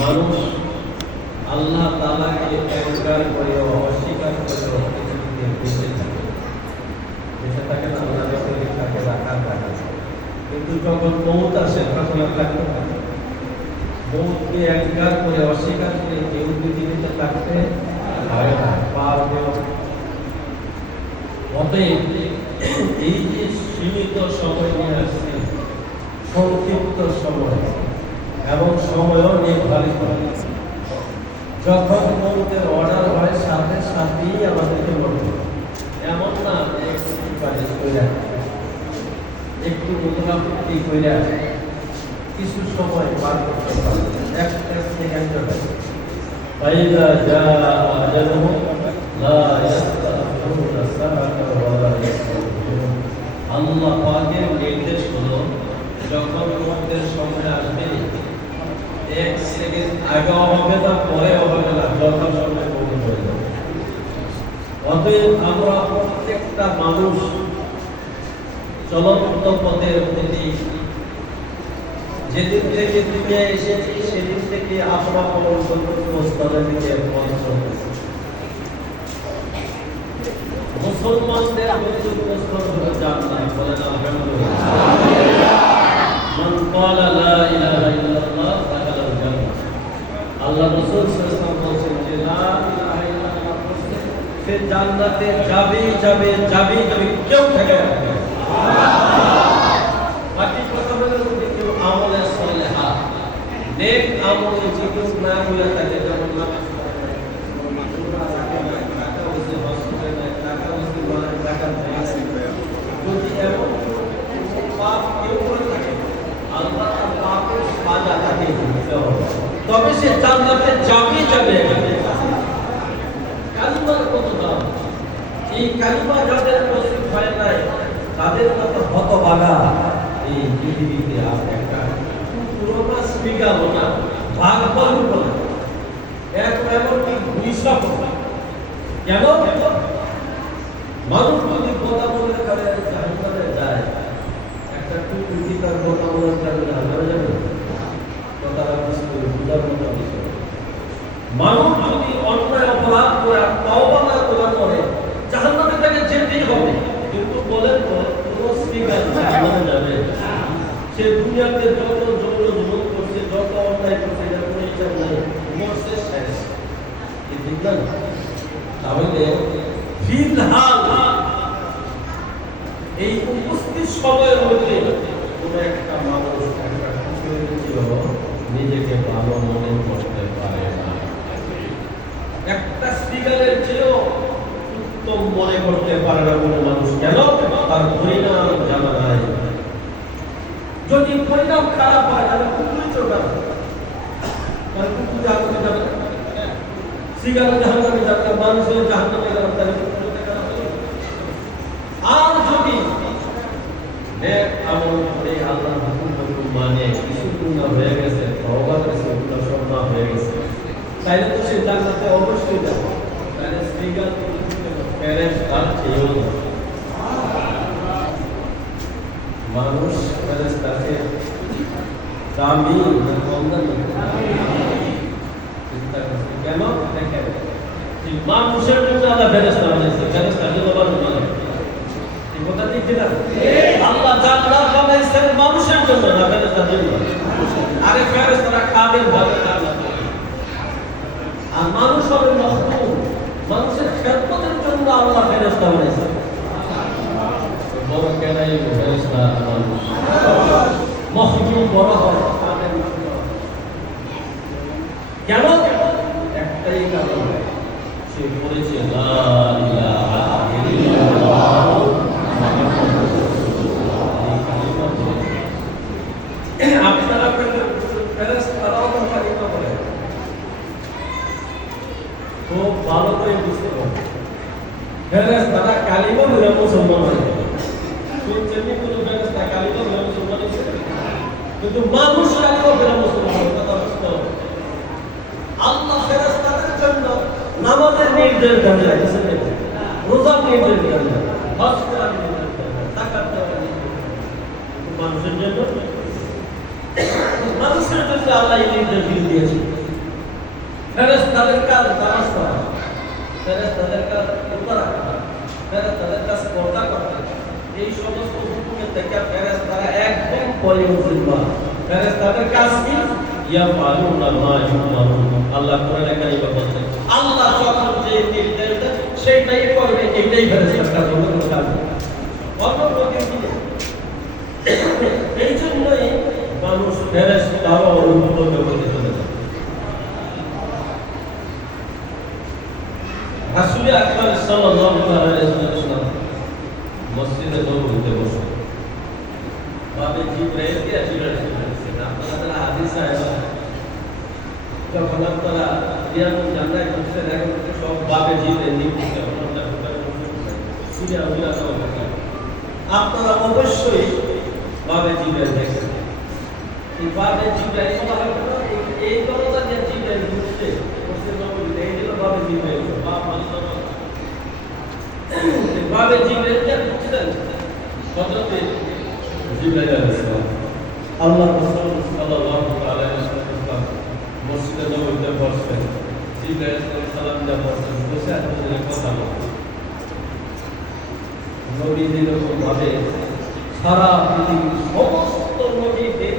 মানুষ আল্লাহ তাআলাকে ইনকার করে অস্বীকার করে পৃথিবীতে বেঁচে থাকে না, আল্লাহ যখন তাকে রাখার রাখা। কিন্তু যখন মৌত আসে তখন আর থাকতে পারে। মৌতকে ইনকার করে অস্বীকার করে কেউ পৃথিবীতে থাকতে পারে না, পারবে না। অতএব এই যে সীমিত সময় নিয়ে আসছে, সংক্ষিপ্ত সময় এবং সময়ও নির্ধারিত, যখন মৌতের অর্ডার হয় সাথে সাথেই আমাদেরকে মরতে, এমন না একটু সুপারিশ করে একটু মোটামুটি করে কিছু সময় পার করতে পারে, একটা সেকেন্ড ফাইদা জা আজালুহুম লা ইস্তাখিরুনা সাআতান ওয়া লা ইস্তাগফিরুন। আল্লাহ পাকের নির্দেশ হলো যখন মৌতের সময় আসবে এক সেকেন্ড আগে হবে না, পরে হবে না, যখন সময় মৌত হয়ে যাবে। অতএব আমরা প্রত্যেকটা মানুষ চলন্ত পথের প্রতি যেদিন থেকে দুনিয়া এসেছি সেদিন থেকে আমরা স্তরের দিকে পথ চলতেছি। মুসলমানদের স্তর হলো জান্নাত, বলেন আলহামদুলিল্লাহ। মান ক্বালা লা ইলাহা ইল্লাল্লাহ দাখালাল জান্নাহ। আল্লাহ রাসূল সাল্লাল্লাহু আলাইহি ওয়াসাল্লাম বলেছেন যে লা ইলাহা ইল্লাল্লাহ বলছে সে জান্নাতে যাবে, কেউ ঠেকাতে পারবে না। বাকি কথা হলো কেউ আমলে সালেহা নেক আমল যদি কেউ না করে থাকে, যেমন নামাজ পড়ে না, টাকা ওসে হসপিটালে নাই, টাকা ওসে মানে টাকা নাই, যদি এমন পাপ কেউ করে থাকে আল্লাহ তার পাপের সাজা তাকে দিতে হবে, তবে সে জান্নাতে যাবে। কালিমার কত দাম! এই কালিমা যাদের নসিব হয় নাই তাদের মতো হতভাগা এই পৃথিবীতে আর একটা পুরোনো স্পিকার না, ভাগ বলব না, এমনকি ভূমিষ্ঠ না। কেন? মানুষ যদি কথা বলে করে জাহান্নামে যায়, একটা টুকি তার কথা বলে জাহান্নামে যাবে, কথাটা বুঝতে বুঝার মতো বিষয়। মানুষ যদি অন্যায় অপরাধ করে তওবা না করার পরে জাহান্নামে তাকে যেতেই হবে। কিন্তু বলেন তো কোন স্পিকার জাহান্নামে যাবে? সে দুনিয়াতে যত জুলুম করছে, যত অন্যায় করছে, এটা কোনো হিসাব নাই, মরছে শেষ। ঠিক না? তাহলে ফিলহাল এই উপস্থিত সময়ের মধ্যে কোন একটা মানুষ একটা নিজেকে ভালো মনে করতে পারে না, একটা স্পিকারের চেয়েও উত্তম মনে করতে পারে না কোনো মানুষ। কেন? তার পরিণাম জানা নাই। যদি পরিণাম খারাপ হয় তাহলে কুকুরই চলবে না, তাহলে কুকুর জাহান্নামে যাবে না, সিগারেট জাহান্নামে যাবে না, মানুষের জাহান্নামে যাবে, তাহলে কুকুরতে খারাপ হবে। আর যদি নেক আমল করে আল্লাহর হুকুম মানে কিছু গুনাহ হয়ে গেছে, তওবা করেছে, গুনাহ সব মাফ হয়ে গেছে, তাহলে তো সে জান্নাতে অবশ্যই যাবে। তাহলে সিগারেট ফেরেশতার চেয়েও মানুষ ফেরেশতাকে দামি না কম দামি? চিন্তা করছে কেন? দেখেন যে মানুষের জন্য আল্লাহ ফেরেশতা বানাইছে, ফেরেশতার জন্য বানানো ঠিক কথা ঠিক কিনা? আল্লাহ জান্নাত বানাইছেন মানুষের জন্য না ফেরেশতার জন্য? আরে ফেরেশতারা কাদের ভাবে জান্নাত, আর মানুষ হবে মখলুক, মানুষের খেদমতের জন্য আল্লাহ ফেরেশতা বানাইছেন। বড় কেনাই ফেরেশতা মানুষ, মখলুক বড় হয় কেন? একটাই কারণ, সে বলেছে লা ইলাহা ইল্লাল্লাহ মুহাম্মাদুর রাসূলুল্লাহ। আপনারা ফেরেশতারাও কালিমা বলে, খুব ভালো করে বুঝতে পারবেন। ফেরেশতারা কালিমা বলে মুসলমান হয়, শুনছেন কি কোনো ফেরেশতা কালিমা বলে মুসলমান হয়েছে? কিন্তু মানুষ কালিমা বলে মুসলমান হয়, কথা বুঝতে হবে। আল্লাহ ফেরেশতাদের জন্য নামাজের নির্দেশ দেন, রোজার নির্দেশ দেন, হজ করার নির্দেশ দেন, যাকাত দেওয়ার নির্দেশ দেন, মানুষের জন্য মানুষের জন্য আল্লাহ এই নির্দেশ দিয়েছে। ফেরেশতাদের কাজ নামাজ পড়া, ফেরেশতাদের কাজ রোজা রাখা, ফেরেশতাদের কাজ পর্দা করা, এই সমস্ত হুকুমের থেকে ফেরেশতারা একদম পরিপূর্ণ। ফেরেশতাদের কাজ কি? ইয়াফআলুনা মা ইউমারুন। আল্লাহ কোরআনে কারিমে বলেন, আল্লাহ যখন যে নির্দেশ দেন সেটাই করবে, এটাই ফেরেশতাদের কাজ হবে। অন্য লোকের কি? এই জন্যই মানুষ ফেরেশতারাও উন্নত জগতে চলে যায়। রাসূল আকরাম সাল্লাল্লাহু আলাইহি ওয়াসাল্লাম মসজিদে নববীতে বসে বাবে জিবরাইলকে আসিলেন। আপনারা হাদিস আছে, যখন আপনারা রিয়াদুল জান্নাত করছেন, এখন সব বাবে জিবরাইল নিয়ে আপনারা অবশ্যই বাবে জিবরাইল দেখেন। এই বাবে জিবরাইল এই দরজা দিয়ে জিবরাইল ঢুকছে মসজিদে নববীতে, এই হলো বাবে জিবরাইল। বাবে জিবরাইলকে ঢুকছেন হযরত জিবরাইল আলাইহিস সালাম। আল্লাহ রাসূল সাল্লাল্লাহু আলাইহি ওয়াসাল্লাম মসজিদে নববীতে বসেন, জিবরাইল আলাইহিস সালাম যা বসেন, বসে আপনাদের কথা বলেন। নবীদের ভাবে সারা পৃথিবীর সমস্ত নবীদের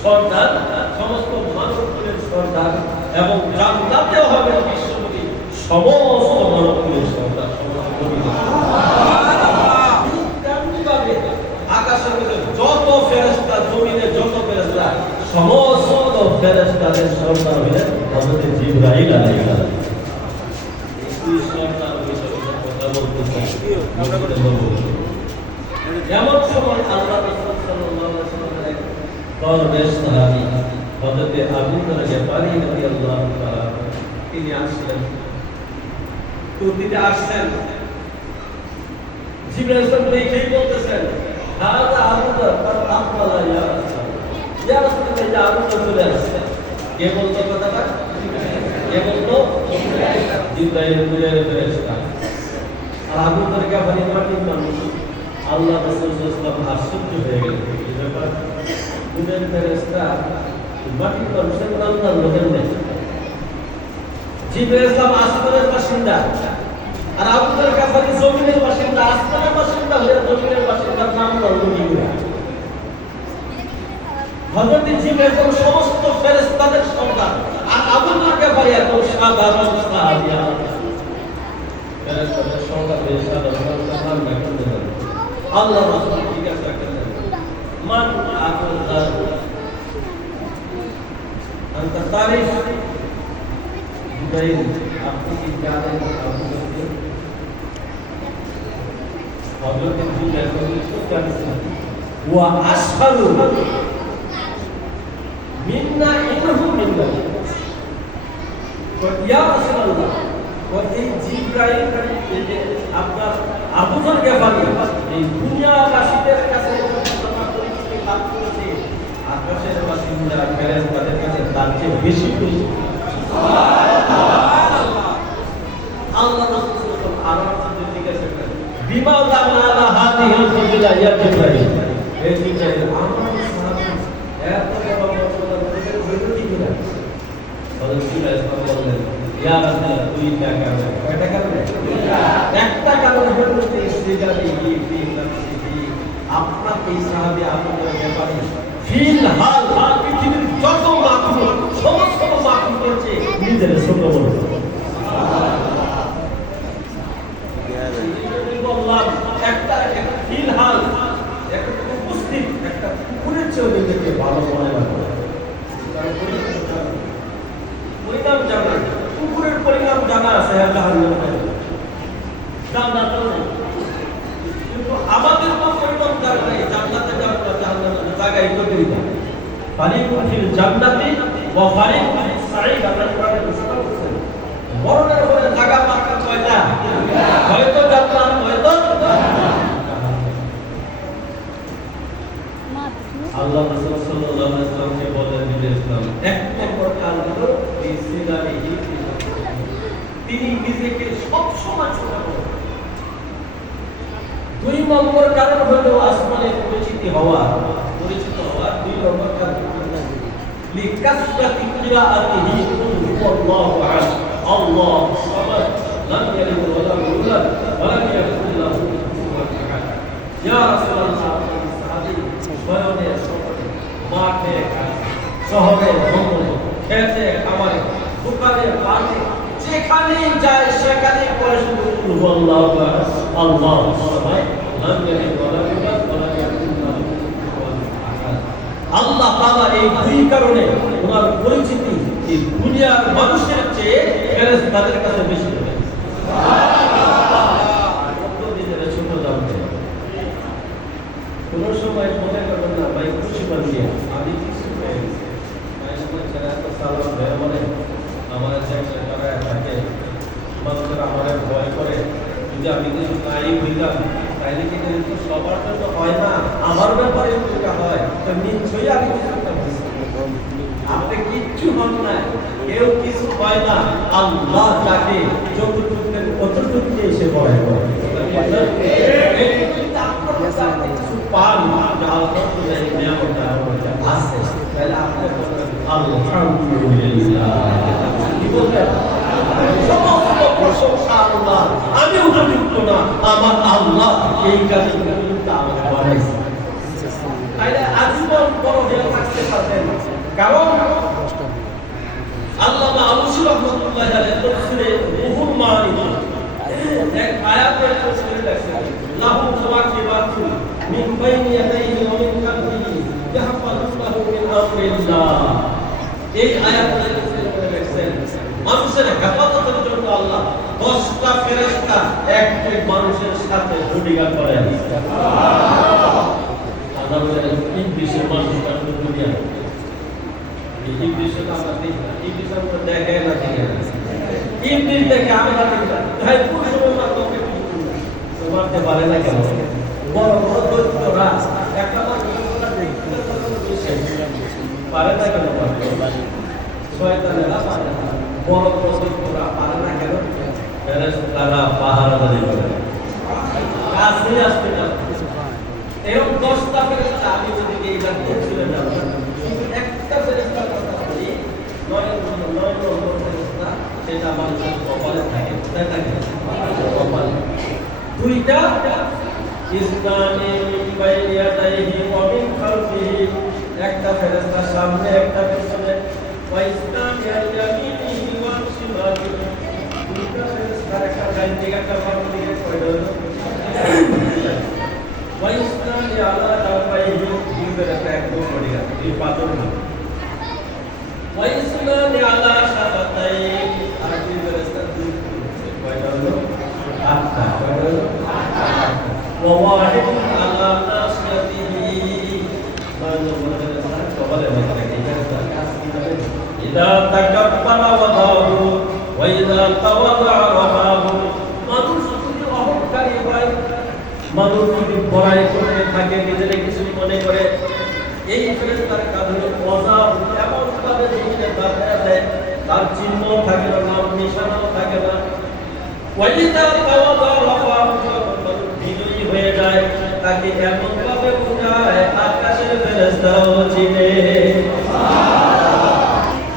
সর্দার, সমস্ত মানবকুলের সর্দার এবং জান্নাতে হবে বিশ্বনবী, সমস্ত মানবকুলের সর্দার, সমস্ত নবীদের আকাশের মধ্যে যত ফেরেশতা, জমিনে যত ফেরেশতা, সমস্ত ফেরেশতাদের সর্দার হলেন হযরত জিবরাইল আলাইহিস সালাম। এই সর্দার বিষয়ে কথা বলতে চাই। এমন সময় আল্লাহ রাসূল সাল্লাল্লাহু আলাইহি ওয়াসাল্লামের এক দরবেশ সাহাবী হযরত আবু যর গিফারী রাদিয়াল্লাহু তাআলা তিনি আসলেন। তো তিনি আসছেন, জিবরাইল সাহেব দেখেই বলতেছেন, হাযা আবু যর ফাতাহলা ইয়া রাসূলুল্লাহ, ইয়া রাসূলুল্লাহ, ইয়া আবু যর চলে আসছে। কে বলতো কথাটা? কে বলতো? জিবরাইল ফেরেশতা। আর আবু যর গিফারী মাটির মানুষ। আল্লাহ রাসূল সাল্লাল্লাহু আলাইহি ওয়াসাল্লাম আশ্চর্য হয়ে গেলেন, এই ব্যাপার দুনিয়ার ফেরেশতা মাটির মানুষের নাম লোকের নেই। জিবরাইল ইসলাম আসমানের বাসিন্দা, আর আবু যর গিফারী জমিনের বাসিন্দা। আসমানের বাসিন্দা হয়ে জমিনের বাসিন্দার নাম হলো জিবরাইল। হযরত জিবরাইল ইসলাম সমস্ত ফেরেশতাদের সর্দার, আর আবু যর গিফারী একদম সাধারণ সাহাবী। ফেরেশতাদের সর্দার হয়ে সাধারণ নাম রাখেন আল্লাহ রাসূল জিজ্ঞাসা করলেন, মান আকুল দার আনতা তারিফ? জিবরাইল, আপনি কি জানেন আবু বকর? হযরত জিবরাইল বললেন, ওয়া আশহাদু মিন্না ইনহু মিন্না। ইয়া রাসূলুল্লাহ, এই জিবরাইল যে আপনার আবু যর গিফারী এই দুনিয়াবাসীদের কাছে পরিচিতি লাভ করেছে, আকাশের বাসিন্দা ফেরেশতাদের কাছে তার চেয়ে বেশি পরিচিত। সুবহানাল্লাহ। আল্লাহ রাসূল সাল্লাল্লাহু আলাইহি ওয়াসাল্লাম জিজ্ঞাসা করেন, বিমা জানালা হাদিহিল ফাদিলা ইয়া জিবরাইল, এই জিবরাইল আমার সাহাবী এত বড় মর্যাদা পেয়েছেন, হইল কি করে? হযরত জিবরাইল বললেন, ইয়া রাসূলুল্লাহ, দুইটা কারণে। কয়টা কারণে? একটা কারণ হলো যে ইসতিজাবি ফি নাফসিহি, আপনার এই সাহাবী আবু যর গিফারী ফিল হাল পৃথিবীর যত মাখলুক, সমস্ত মাখলুকের চেয়ে নিজের ছোট মনে করে। বললাম একটা ফিল হাল, একটা উপস্থিত একটা কুকুরের চেয়ে নিজেকে ভালো মনে করে। পরিণাম জানা, কুকুরের পরিণাম জানা আছে, জান্নাতে নেই, কিন্তু আমাদের তো পরিণাম জানা নেই। জান্নাতে যাবো না, জাহান্নামে জায়গায় তো করি না। ফারিকুন ফিল জান্নাতি ওয়া ফারিকুন ফিস সাঈদ। আল্লাহ কোরআনে ঘোষণা করেছেন, মরণের পরে জায়গা মাত্র কয়টা? হয়তো জান্নাত, হয়তো আল্লাহ রাসূল সাল্লাল্লাহু আলাইহি ওয়াসাল্লামকে বলেন দিয়েছিলাম, এক নম্বর কারণ হলো ইসতিদারিহি, তিনি নিজেকে সব সময় ছোট করেন। দুই নম্বর কারণ হলো আসমানের পরিচিত হওয়া। দুই নম্বর কারণ لكثرة قراءته قل هو الله أحد الله الصمد لم يلد ولم يولد ولم يكن له كفوا أحد يا رسول الله বয়নে মাঠে শহরে ভ্রমণে খেতে খামারে দোকানে বাড়ি যেখানেই যায় সেখানেই পড়ে শুধু আল্লাহু আকবার আল্লাহু আকবার লাম ইয়ালিদ ওয়া লাম ইউলাদ ওয়া লাম ইয়াকুল লাহু কুফুয়ান আহাদ আল্লাহ তাআলা এই দুই কারণে ওনার পরিচিতি এই দুনিয়ার মানুষের চেয়ে ফেরেশতাদের কাছে বেশি সুবহানাল্লাহ কত দিনের ছোট দাম কোনো সময় মনে করবেন না ভাই খুশি বানিয়ে আমি কিছু পেয়ে গেছি ভাই সময় ছেড়ে এত সালাম ভয় বলে আমার চেষ্টা করা থাকে মানুষের আমার ভয় করে যদি আমি কিছু নাই হইলাম তাইলে কি কিন্তু সবার জন্য হয় না আমার ব্যাপারে যেটা হয় তো নিশ্চয়ই আমি কিছু একটা আপনি কিচ্ছু হন না কেউ কিছু হয় না আল্লাহ যাকে যতটুকু কতটুকু এসে বলে আমি উপযুক্ত না আমার আল্লাহ এই কাজে আজীবন বড় হয়ে থাকতে পারতেন কারণ আল্লামা আলুসি রাহমাতুল্লাহ আলাইহি তাফসীরে রুহুল মাআনি এক আয়াতে তাফসীর লেখছেন লাহু মুওয়াকিবাতু মিন বাইনি ইয়াদাইহি ওয়া মিন খালফিহি ইয়াহফাযুনাহু মিন আমরিল্লাহ এই আয়াতে তাফসীর করে লেখছেন মানুষের হেফাজতের জন্য আল্লাহ 10টা ফেরেশতা একটি মানুষের সাথে বডিগার্ড করে সুবহানাল্লাহ আল্লাহর ইবলিসের মানুষটা দুনিয়া ইবলিস আমরা ইবলিস আমরা দেখে না ইবলিস দেখে আমরা দেখি ভাই পুরো সময় না তোকে মারতে পারে না কেন বড় বড় দৈত্যরা একটা পারে না কেন শয়তানেরা পারে না বড় বড় দৈত্যরা পারে না কেন ফেরেশতারা পাহারাদারি করে কাছে আসতে না এরকম 10টা ফেরেশতা আমি যদি এই জায়গায় পৌঁছলে না একটা ফেরেশতা কথা বলি 9 নম্বর ফেরেশতা সেটা মানুষের কপালে থাকে কোথায় থাকে কপালে দুইটা ইসলামে বাইরে আদাইহি ওয়া মিন খালফিহি একটা ফেরেশতা সামনে একটা পিছনে ওয়া ইসলামে ইয়ামিনিহি ওয়া শিমালিহি দুইটা ফেরেশতা একটা ডান দিকে একটা বাম দিকে কয়টা হলো ওয়া ইসলামে আলা জাবাইহি দুই ফেরেশতা একদম পড়ে গেছে এই পাথর না ওয়া ইসলামে আলা শাফাতাই আর দুই ফেরেশতা দুই কয়টা হলো আটটা কয়টা হলো وواحد على ناصيته إذا تكبر وضعه وإذا تواضع رفعه মানুষ যদি অহংকারী হয় মানুষ যদি বড়াই করতে থাকে নিজেকে কিছু মনে করে এই ফেরেশতার কাজ হলো ওয়াজা এমন ভাবে জিনিসের বাধা দেয় তার চিহ্ন থাকে না নাম নিশানাও থাকে না ওয়াইদা তাওয়াদা রাফাহু হয়ে যায় তাকে এমন ভাবে উঠায় আকাশের ফেরেশতাও চিনে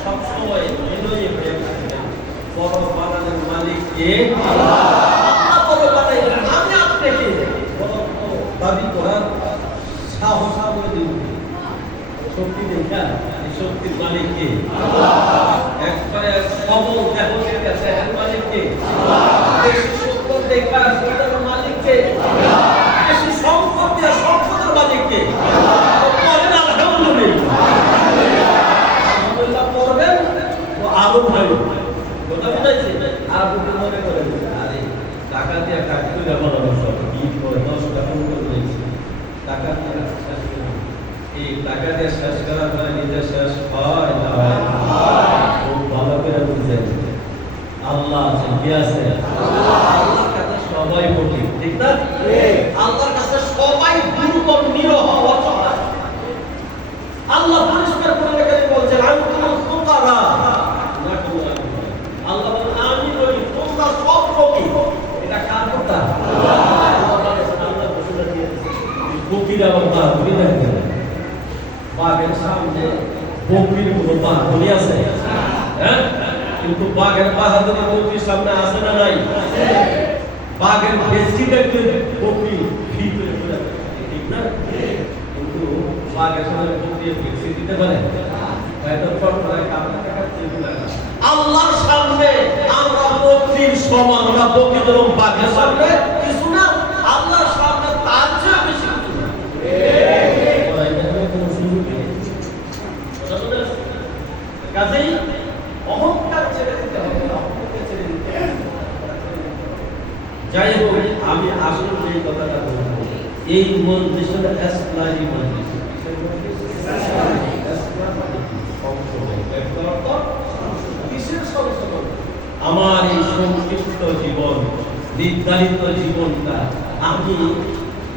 সব সময় হৃদয়ে হয়ে থাকে বড় বানানোর মালিক কে আল্লাহ বড় বানাইলেন আমি আপনাকে বড় দাবি করার সাহস করে দিন শক্তি দেখা এই শক্তির মালিক কে আল্লাহ একবারে সবল দেহের কাছে মালিক কে আল্লাহ বেশি শক্তি দেখা শক্তির মালিক কে আল্লাহ বেশি সম্পদ দেয়া সম্পদের মালিক কে আল্লাহ বলেন আলহামদুলিল্লাহ আলহামদুলিল্লাহ পড়বেন তো আরো ভালো কথা বুঝাইছে আর আপনি মনে করেন আরে টাকা দিয়ে কাটি করে আমার অবস্থা কি করে 10 টাকা করে দিয়েছি টাকা দিয়ে শেষ করে এই টাকা দিয়ে শেষ করার পরে নিজে শেষ হয় না খুব ভালো করে বুঝেন আল্লাহ আছে কি আছে আল্লাহর কাছে সবাই বলি ঠিক না আল্লাহর কাছে সবাই দুর্বল নিরহ অসহায় আল্লাহ পরিষ্কার করে রেখে বলছেন আমি তোমার ফুকারা আল্লাহ বলেন আমি বলি তোমরা সব কবি এটা কার কথা আল্লাহ ঘোষণা দিয়েছে ফকির আবার না ফকির বাবের সামনে বকরির কোনো বাহাদুরি আছে? হ্যাঁ, কিন্তু বাঘের বাহাদুরি বকরির সামনে আছে না নাই? বাঘের বেশি দেখলে বকরি ঠিক হয়ে যাবে, ঠিক না? কিন্তু বাঘের সামনে বকরি বেশি দিতে পারে? আল্লাহর সামনে আমরা বকরির সমান, আমরা বকরি বরং বাঘের সামনে কিছু না, আল্লাহর সামনে তার চেয়ে বেশি কিছু না। কাজেই অহংকার ছেড়ে দিতে হবে, অহংকার ছেড়ে দিতে হবে। যাই হোক, আমি আসলে যে কথাটা বলবো, এই মজলিসের এসলাহি মজলিস, আমার এই সংক্ষিপ্ত জীবন, নির্ধারিত জীবনটা আমি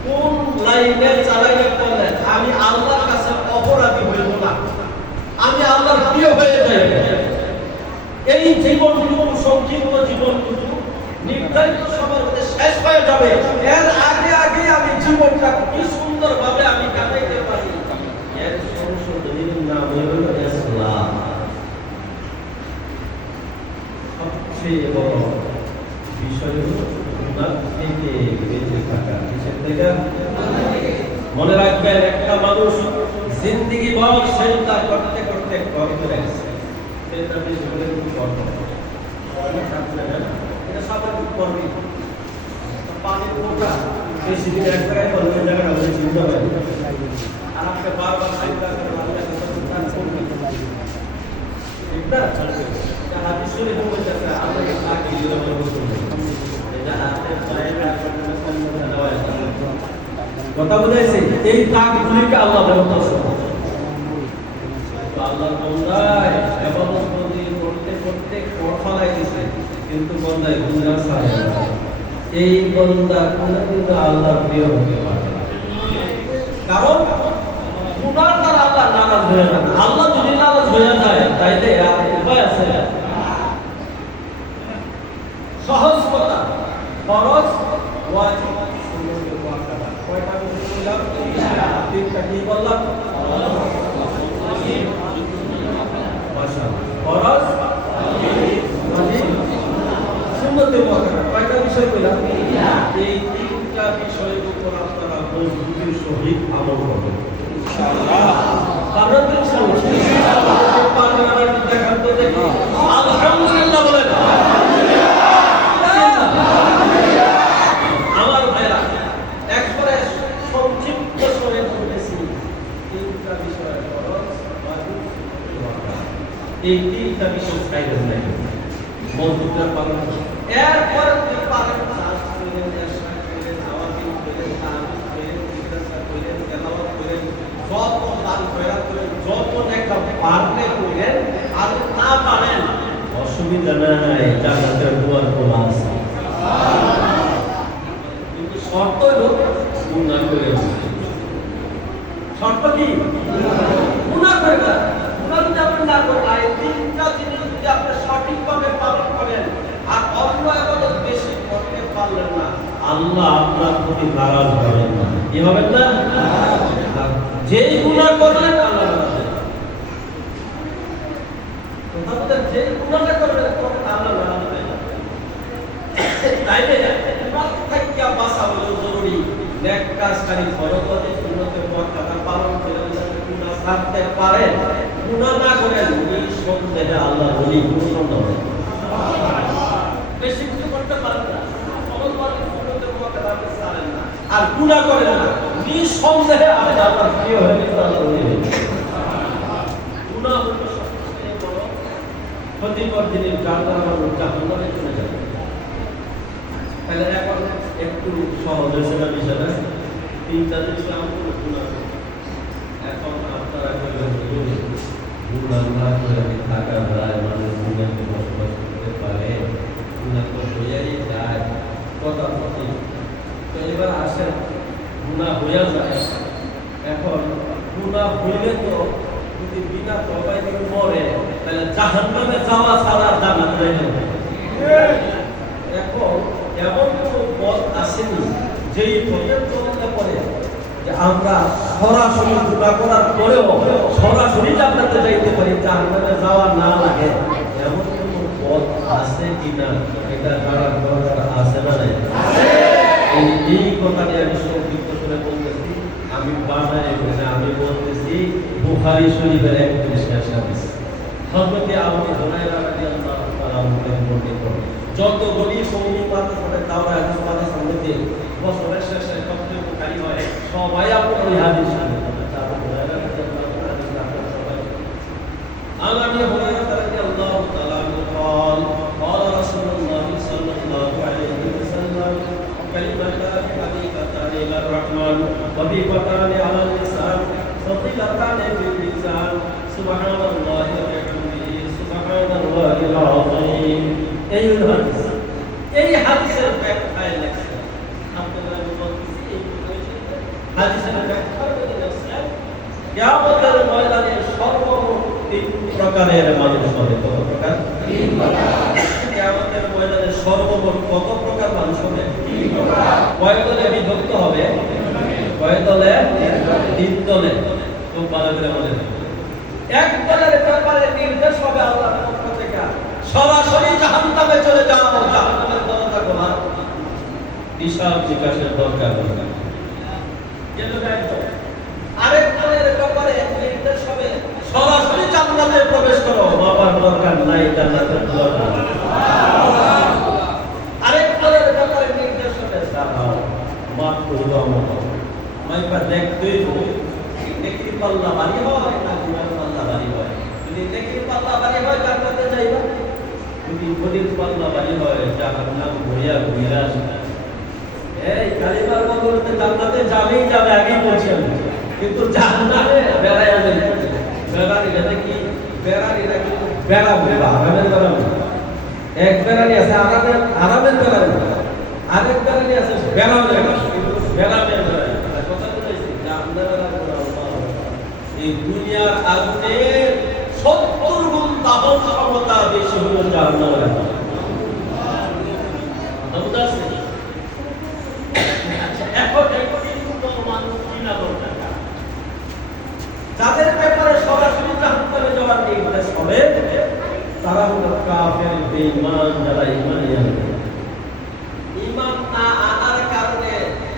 কোন লাইনে চালাইলে পড়লে আমি আল্লাহর কাছে অপরাধী হইব না, আমি আল্লাহর প্রিয় হয়ে যাই। এই জীবনটুকু, সংক্ষিপ্ত জীবনটুকু নির্ধারিত সময়ের মধ্যে শেষ হয়ে যাবে। এর আগে আগে আমি জীবনটা কি সুন্দর ভাবে আমি কাটাইতে পারি, এর সংশোধনীর নাম হলো ইসলাম। সবচেয়ে বড় বিষয় হলো গুনাহ থেকে বেঁচে থাকা। কিসের থেকে? মনে রাখবেন, একটা মানুষ জিন্দেগি ভর চিন্তা করতে করতে করতে গেছে, সেটা বেশি করে করব এটা স্বাভাবিক করবে। পানির ফোঁটা বেশি দিন এক জায়গায় করবে, ওই জায়গাটা বলে চিন্তা হবে, আর আপনি বারবার চিন্তা করে আল্লাহ ঠিক না? হাদিস শরীফ বলতেছে আমাদের তাকে এটা হাতে পায়ে কথা বুঝাইছে। এই তাকগুলিকে আল্লাহ বলতেছে, আল্লাহ বান্দায় ইবাদত বন্দেগি করতে করতে ফলাই দিয়েছে, কিন্তু বান্দায় গুনাহ ছাড়ে না। এই বান্দা কিন্তু আল্লাহর প্রিয় হতে পারে না, কারণ গুনাহ দ্বারা আল্লাহ নারাজ হয়ে যান। আল্লাহ যদি নারাজ হয়ে যায় তাইলে আর উপায় আছে? সহজ কথা, ফরজ, ওয়াজিব, সুন্নাতের ওয়াক্ত। কয়টা বললাম? তিনটা। কি বললাম? মাশাআল্লাহ, ফরজ, ওয়াজিব, সুন্নাতের ওয়াক্ত। কয়টা বিষয় বললাম? এই তিনটা বিষয়ের উপর আপনারা মজবুতির সহিত আমল করবেন ইনশাআল্লাহ। কারণ ইনশাআল্লাহ পারবেন। আমার দেখান তো দেখি, আলহামদুলিল্লাহ বলেন। আমার ভাইরা, একবারে সংক্ষিপ্ত সময়ে বলতেছি, তিনটা বিষয় ফরজ, ওয়াজিব, এই তিনটা বিষয় ছাইরেন নাই, মজবুতরা পালন করুন। এরপর পারেন নামাজ পড়েন, ইশরা করেন, নাওয়াফিল করেন, তাহাজ্জুদ করেন, ইস্তিগফার করেন, তেলাওয়াত করেন, যত দান খয়রাত করেন, যত একটা পারলে করেন। আর না পারেন অসুবিধা নাই, জান্নাতের দুয়ার খোলা আছে। কিন্তু শর্ত হলো গুনাহ করে না। শর্ত কি? গুনাহ করে না। গুনাহ যদি আপনি না করেন, এই তিনটা জিনিস যদি আপনি সঠিকভাবে পালন করেন আর অন্য ইবাদত বেশি করতে পারলেন না, আল্লাহ আপনার প্রতি নারাজ হবেন না। কি হবেন না? যেই গুনাহ করলেন আল্লাহ নারাজ হবেন। তথাপি যে গুনাহটা করবেন তখন আল্লাহ নারাজ হবেন না। তাইলে গুনাহ থেকে বাঁচা হলো জরুরি। নেক কাজকারী ফরজ ওয়াজিব সুন্নতের ওয়াক্ত পালন করে গুনাহ ছাড়তে পারেন। গুনাহ না করেন নিঃসন্দেহে আল্লাহ বলি কোনো সন্দেহ নেই। বেশি কিছু করতে পারেন না, ফরজ ওয়াজিব সুন্নতের ওয়াক্ত আপনি ছাড়েন না আর গুনাহ করেন না, নিঃসন্দেহে আপনি আল্লাহর প্রিয় হয়ে গেছেন। গুনাহ হলো সবচেয়ে বড় ক্ষতিকর জিনিস, যার দ্বারা মানুষ জাহান্নামে চলে যাবে। তাহলে এখন একটু সহজ হয়েছে না বিষয়টা? তিনটা জিনিস আমল গুনাহ। এখন আপনারা গুনাহ না করে থাকা যায়, মানুষ দুনিয়াতে বসবাস করতে পারে, গুনাহ তো হইয়াই যায় কথা প্রতি। তো এবার আসেন, গুনাহ হইয়া যায়। এখন গুনাহ হইলে তো যদি বিনা তওবায় কেউ মরে, তাহলে জাহান্নামে যাওয়া ছাড়া জান্নাত নাই। এখন এমন কোনো পথ আসেনি যেই পথের চলতে পরে যে আমরা সরাসরি গুনাহ করার পরেও সরাসরি জান্নাতে যাইতে পারি, জান্নাতে যাওয়া না লাগে এমন কোনো পথ আছে কিনা এটা জানার দরকার আছে না নাই? এই কথাটি আমি সংক্ষিপ্ত করে বলতেছি, আমি বানাই বলে আমি বলতেছি বুখারী শরীফের 31 হাদিস। হযরত আবু হুরায়রা রাদিয়াল্লাহু তাআলা বর্ণিত যতগুলি সৌদি মাদ্রাসায় দাওরা হাদিস মাদ্রাসার মধ্যে বছরের শেষে সবচেয়ে বুখারী হয়, সবাই আপনার এই হাদিস শুনে। আবু হুরায়রা রাদিয়াল্লাহু তাআলা সবাই عن ابي هريره رضي الله تعالى عنه قال قال رسول الله صلى الله عليه وسلم كلمتان حبيبتان الى الرحمن خفيفتان على اللسان ثقيلتان في الميزان سبحان الله وبحمده سبحان الله العظيم। এই হাদিসের ব্যাখ্যায় লেখা আপনারা বলতেছি এই হাদিসের ব্যাখ্যায় লেখা কিয়ামতের ময়দানে সর্বমোট 3 প্রকারের মানুষ হবে। কত প্রকার? 3 প্রকার। কিয়ামতের ময়দানে সর্বমোট কত প্রকার মানুষ হবে? 3 প্রকার। কয় দলে বিভক্ত হবে? কয় দলে? 3 দলে। খুব ভালো করে বলেন। এক দলের ব্যাপারে নির্দেশ হবে আল্লাহর পক্ষ থেকে, সরাসরি জাহান্নামে চলে যাও, জাহান্নামের দরজা খোলা, হিসাব জিজ্ঞাসার দরকার নেই। কেন একদম আরেক দলের ব্যাপারে নির্দেশ হবে সরাসরি জান্নাতে প্রবেশ করো, বাবার দরকার নাই, জান্নাতের দরকার। আরেক দলের ব্যাপারে নির্দেশ হবে দাও মাফ করে দাও, মাইপা দেখতেই দেখি পাল্লা বাড়ি হয় না জীবন পাল্লা বাড়ি হয়। যদি দেখি পাল্লা বাড়ি হয় জান্নাতে যাইবা, যদি গরিব পাল্লা বাড়ি হয় জাহান্নাম ঘুরিয়া ঘুরিয়া আসবে। এই কালিমার বদলতে জান্নাতে যাবেই যাবে, আগেই বলছি আমি, কিন্তু জাহান্নামে বেড়ায় যাবে। বেড়ারিটা কি? বেড়ারিটা কিন্তু বেড়া বলবা, আরামের বেড়া বলবা। এক বেড়ারি আছে আরামের বেড়ারি, আরেক বেড়ারি আছে বেড়াও বেড়া, বেড়ামের বেড়ারি। কথা বলেছি এই দুনিয়ার আগুনে 70 গুণ দাহন ক্ষমতা বেশি হলো জাহান্নামের আগুন। যাদের ব্যাপারে সরাসরি জাহান্নামে যাওয়ার নির্দেশ হবে তারা হলো কাফের, বেঈমান, যারা ঈমান আনে। ঈমান না আনার কারণে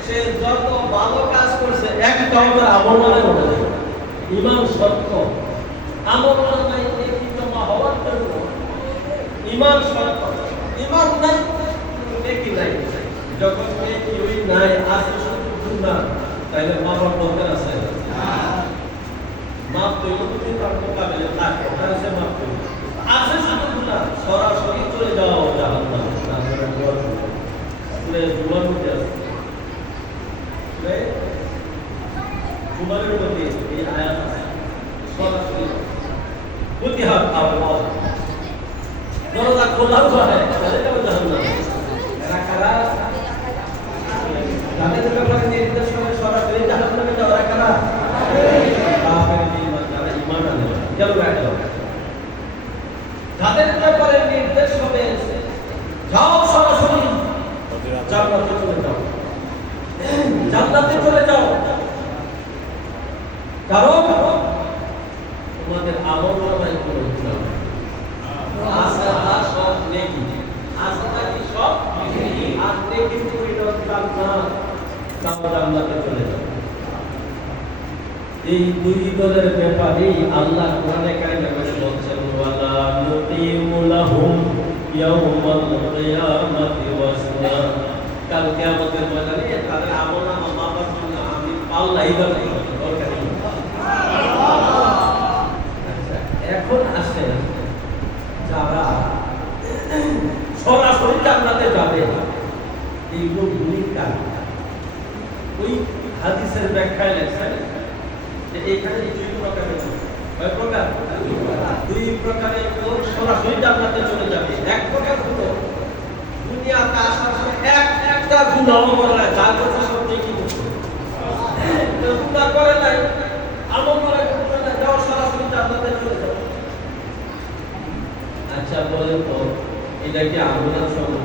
সে যত ভালো কাজ করছে একটাও তার আমলনামে ওঠে না। ঈমান সত্য, আমলনামায় নেকি জমা হওয়ার জন্য ঈমান সত্য, ঈমান নাই নেকি নাই। যখন নেকি ওই নাই আছে শুধু গুনাহ, তাইলে মাফ বলতে আছে মাফ করলে তো তার মোকাবেলে থাকে, আছে মাফ করলে আছে শুধু গুনাহ, সরাসরি চলে যাও জাহান্নামে। তারপরে জুমার মধ্যে আছে জুমারের মধ্যে এই আয়াত আছে সরাসরি প্রতিহার আওয়াজ দরজা খোলাও হয় চলে যাও জাহান্নামে। এরা কারা? যাদের ব্যাপারে নির্দেশ হবে সরাসরি জাহান্নামে যাওয়া, কারা? কাফের, বেঈমান, যারা ঈমান আনে না। গেল একটা। যাদের ব্যাপারে নির্দেশ হবে যাও সরাসরি জান্নাতে চলে যাও, জান্নাতে চলে যাও, কারণ তোমাদের আমলনামায় কোনো গুনাহ নেই। আসা সব নেকি, আসা কি সব নেকি, আর নেকি পরিণত জান্নাত, তাও জান্নাতে চলে যাও। এই দুই দলের ব্যাপারে আল্লাহ কোরআনে কারিমে বলছেন ওয়ালা নুকিমু লাহুম ইয়াউমাল কিয়ামাতি ওয়াজনা। কাল কিয়ামতের ময়দানে তাদের আমলনামা মাপার জন্য আমি পাল্লাই দরকার। আচ্ছা, এখন আসে যারা সরাসরি জান্নাতে যাবে, এইগুলো ভূমিকা ওই হাদিসের ব্যাখ্যায় লেখা যে এখানে 2 প্রকারের লোক। কয় প্রকার? 2 প্রকারের লোক সরাসরি জান্নাতে চলে যাবে। এক প্রকার হলো দুনিয়াতে আসার সময় একটা গুনাহ করে না, যা করছে সব ঠিকই করছে, গুনাহ করে নাই, আমল করে না, যাও সরাসরি জান্নাতে চলে যাও। আচ্ছা বলেন তো এটা কি আমলের সঙ্গে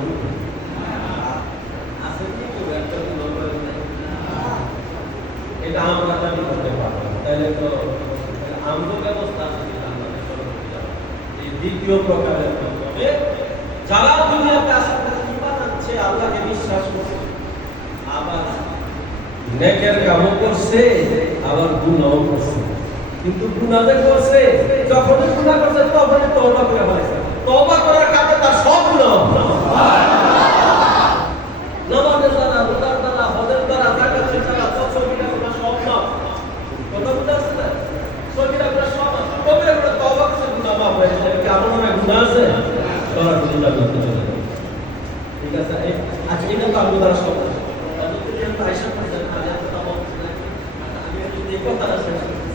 আছে কি? একটা গুনাহ করে নাই, এটা দ্বিতীয় প্রকারের মাধ্যমে যারা দুনিয়াতে আসার ঈমান আনছে, আল্লাহকে বিশ্বাস করছে, আবার নেকের কামও করছে, আবার গুনাহও করছে। কিন্তু গুনাহ যে করছে, যখনই গুনাহ করছে তখনই তওবা করে ফেলেছে। তওবা করার কারণে তার সব গুনাহ নামাজের দ্বারা, রোজার দ্বারা, হজের দ্বারা, যাকাতের দ্বারা, সবকিছু গুনাহ সব মাফ। কথা বুঝতে পারছেন না? সবকিছু গুনাহ সব মাফ। কবিরা করে তওবা করছে, গুনাহ মাফ হয়ে যায়। কি আমার মনে গুনাহ আছে? সরাসরি গুনাহ করতে চলে যায়। ঠিক আছে? আচ্ছা, এটা তো আমি দ্বারা সব না। আমি যদি আয়েশা করতে পারি, আমি তো বলছি না। আমি যদি এই কথাটা শেষ করতে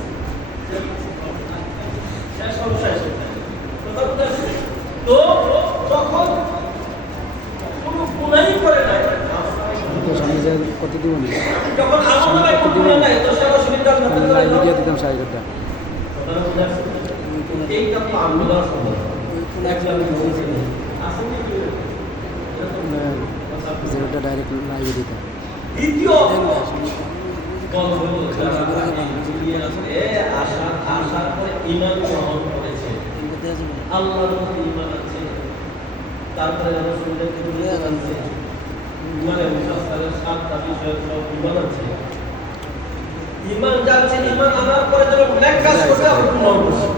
শেষ হলো শেষ। কথা বুঝতে পারছেন? তো যখন কোনো গুনাহই করে নাই, কত দিব না যখন আমার নামে কোনো গুনাহ নাই, তো সরাসরি জান্নাতে চলে যাবে। ভিডিও দিতাম 60 টাকা। কথাটা বুঝতে পারছেন? এইটা তো আমি দ্বারা সম্ভব। একজন বলছি না। আসলে কি যেটা ডাইরেক্ট লাইভে দিতাম। দ্বিতীয় দল হলো যারা আসার পরে ঈমান গ্রহণ করেছে, আল্লাহর প্রতি ঈমান আছে, তারপরে রাসূলের প্রতি ঈমান আছে, ঈমানের মুফাসসালের 7টা বিষয় সব ঈমান আছে। ঈমান যাচ্ছে, ঈমান আনার পরে যখন নেক কাজ করতে হবে, গুনাহ করছে।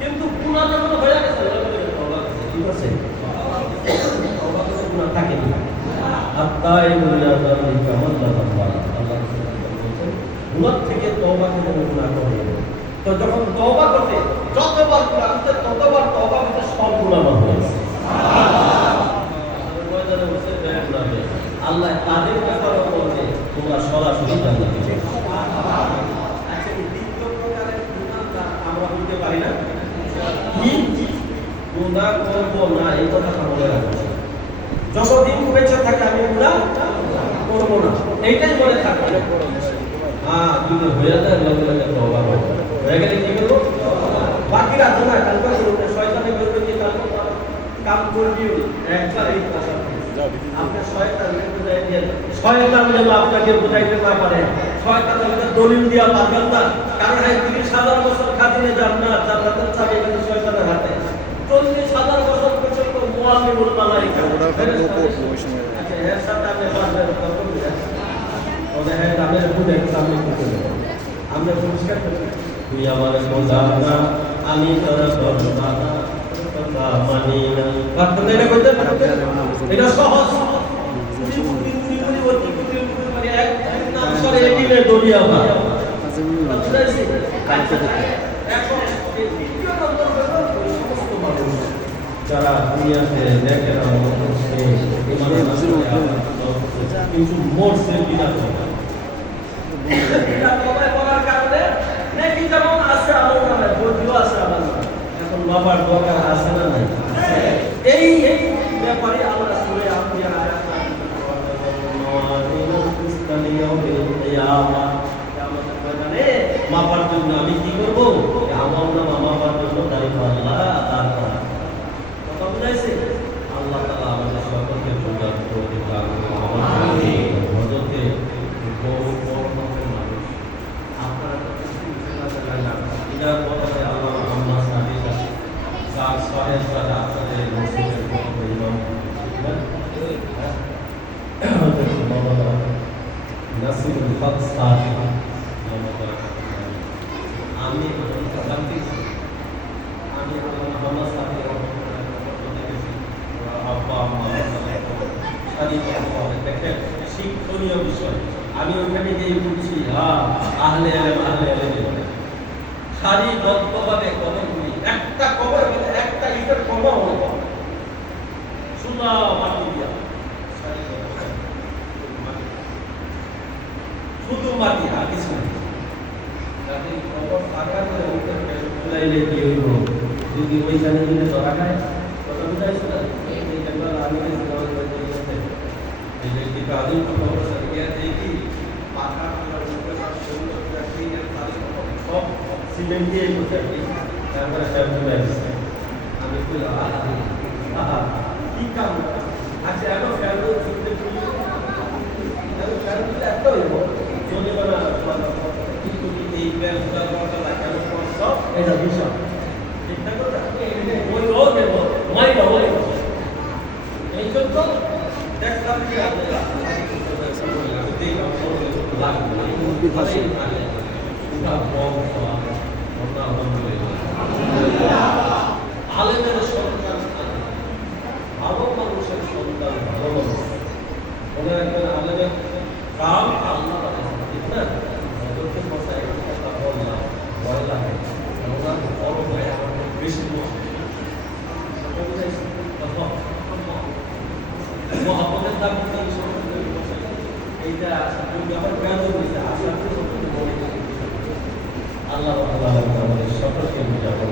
কিন্তু গুনাহ যখন হয়ে গেছে, তওবা করছে। ঠিক আছে? তওবা করতে গুনাহ থাকে না। গুনাহ থেকে তওবা করে গুনাহ করে। তো যখন তওবা করতে যতবার গুনাহ করতে ততবার তওবা করতে সব গুনাহ মাফ হয়ে যায়। আল্লাহ তাদের ব্যাপারে বলছে তোমরা সরাসরি জান্নাতে যাবে। আচ্ছা, এই দ্বিতীয় প্রকারের গুনাহটা আমরা বুঝতে পারি না। কি গুনাহ করব না এই কথাটা বলে রাখছি। যতদিন বেঁচে থাকে আমি গুনাহ করব না, এইটাই বলে থাকবে। হ্যাঁ, যদি হয়ে যায় লগে লগে তওবা করব। হয়ে গেলে কি করব? বাকি রাত না, কালকে করব। শয়তানে বলবে যে কালকে কাম করবি, একবার এই কথা আপনি শয়তানকে বুঝাই দিয়ে, শয়তান যেন আপনাকে বুঝাইতে না পারে। শয়তানের কাছে দলিল দিয়া পারবেন না, কারণ এই 30,000 বছর খাদিনে জান্নাত, জান্নাতের চাবি কিন্তু শয়তানের হাতে। 40,000 বছর পর্যন্ত মুআল্লিমুল মালায়েকা। আচ্ছা, এর সাথে আপনি পারবেন কত বুঝা? ওদের হ্যাঁ আমাদের খুব একটা সামনে করতে হবে। আমরা পরিষ্কার করি, তুই আমার খোদা না, আমি তোর খোদা না, কথা মানি না। কথা এটা কইতে পারবে? এটা সহজ। যারা দুনিয়াতে দেখেন কিন্তু মরছে বিনা করার কারণে নাকি যেমন আছে আমার নামে বইও আছে আমার নামে, এখন বাবার দরকার আছে না নাই? এই ব্যাপারে আমরা সুরে আম্বিয়া আয়াত মাপার জন্য আমি কি করবো? আমার নাম মাপার জন্য দায়িত্ব আল্লাহ দান করা। কথা বুঝাইছে? আল্লাহ তাআলা আমাদের সকলকে প্রদান করে মদতে বহু বড় মানুষ আপনারা আল্লাহ আমরা সাথে যার সহের সাথে আপনাদের মসজিদের ইমাম নাসিরুল হক সাহেব, আমি মোহাম্মদ সাহেব আব্বা আম্মা দেখেন শিক্ষণীয় বিষয়। আমি ওখানে গিয়ে বলছি আহলে আলেম সারিবদ্ধভাবে কবরগুলি, একটা কবর একটা ইটের কবর হলো সোনা মাটি দিয়া, শুধু মাটি আর কিছু নেই। খবর ফাঁকা করে বুঝাইলে কি হইব? যদি ওইখানে যদি ধরা খায়, কথা বুঝাইছে না? আমি কাজী খবর সারিয়া দেখি পাখা সব সিমেন্ট দিয়ে বসে তারপরে আমি কি কাম আচ্ছা এখন ফেলো ছুটতে একটা হইব চলে কিন্তু এই ব্যবসা সব এটা বিষয় ঠিক না? লাগবে বিকাশে। ওটা বংশ আলেমের সন্তান ভালো মানুষের সন্তান ভালো মানুষ মনে রাখবেন আলেমের কাম আল্লাহ ঠিক না হযরতের কথা একটা কথা বললাম ভয় লাগে ওনার বড় ভাই আমার বেশি মহাপদের দাবি এইটা আমার জ্ঞান হয়েছে আশা আল্লাহ আমাদের সকলকে বুঝাবো